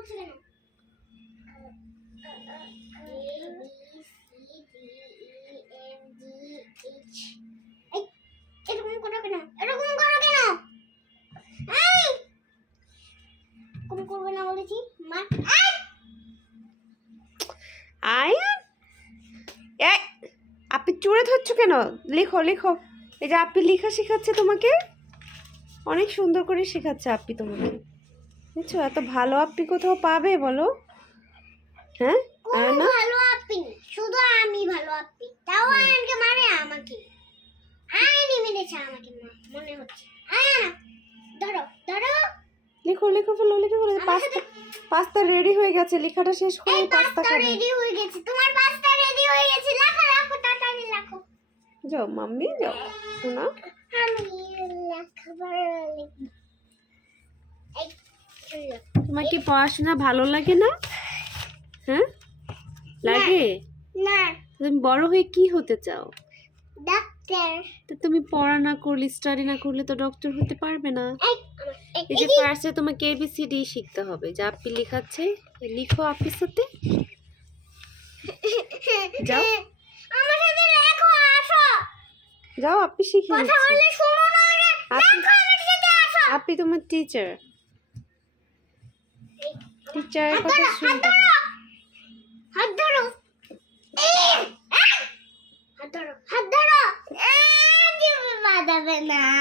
করছো কেন? এরকম করো কেন? এরকম করো কেন? এরকম করবে না বলেছি। মা আয়ান এই আপনি চুড়ে ধরছো কেন? লেখো লেখো। এই যে আপনি লেখা শেখাচ্ছে তোমাকে, অনেক সুন্দর করে শেখাচ্ছে আপনি তোমাকে। বুঝছো, এত ভালো আপনি কোথাও পাবে বলো? হ্যাঁ কোনো ভালো আপনি নেই, শুধু আমি ভালো আপনি। তাও আয়ানকে মারে আমাকে। আয়ানই মেরেছে আমাকে, মনে হচ্ছে। আয়ান ধরো ধরো। লেখো লেখো ফেলো, লিখে ফেলো। পাস্তা রেডি হয়ে গেছে, লেখাটা শেষ করে এই পাস্তা পাস্তা খাবে। রেডি হয়ে গেছে, তোমার পাস্তা রেডি হয়ে গেছে। রাখো রাখো, তাড়াতাড়ি রাখো। যাও মাম্মি যাও শোনা। আমি লেখাবার এই তোমার কি পড়াশোনা ভালো লাগে না? হ্যাঁ লাগে। না, তুমি বড় হয়ে কি হতে চাও? ডাক্তার। তো তুমি পড়া না করলে, স্টাডি না করলে তো ডক্টর হতে পারবে না। এই যে ফার্স্টে তোমাকে ABCD শিখতে হবে। যা আপনি লেখাচ্ছে লিখো আপনি সাথে। যাও আমার সাথে লেখো, আসো। যাও আপনি শিখে কথা নিচ্ছি। বললে শোনো না রে। আপনি লেখো, আমার সাথে আসো। আপনি তোমার টিচার, টিচারের হাত কথা ধরো, শুনতে হাত হবে। ধরো, হাত ধরো। হাত ধরো, হাত ধরো। তুমি বাঁধাবে না।